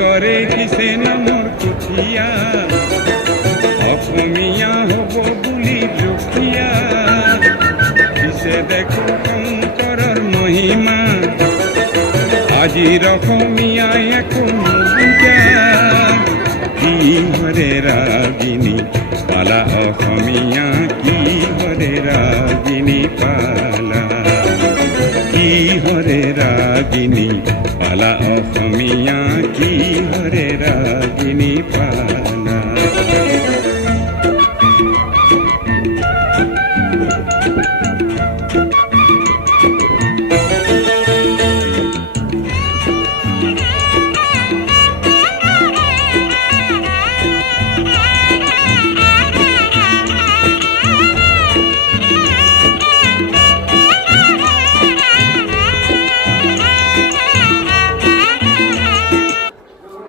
করে কিসে নামৰ কুঠিয়া অসমীয়া হব বুলি দুখীয়া কিসে দেখো শংকৰৰ মহিমা আজিৰ অসমীয়াই একো নুবুজা কি হৰে ৰাগিনী পালা অসমীয়া কি হৰে ৰাগিনী পালা কি হরে রাগিনী পালা অসমীয়া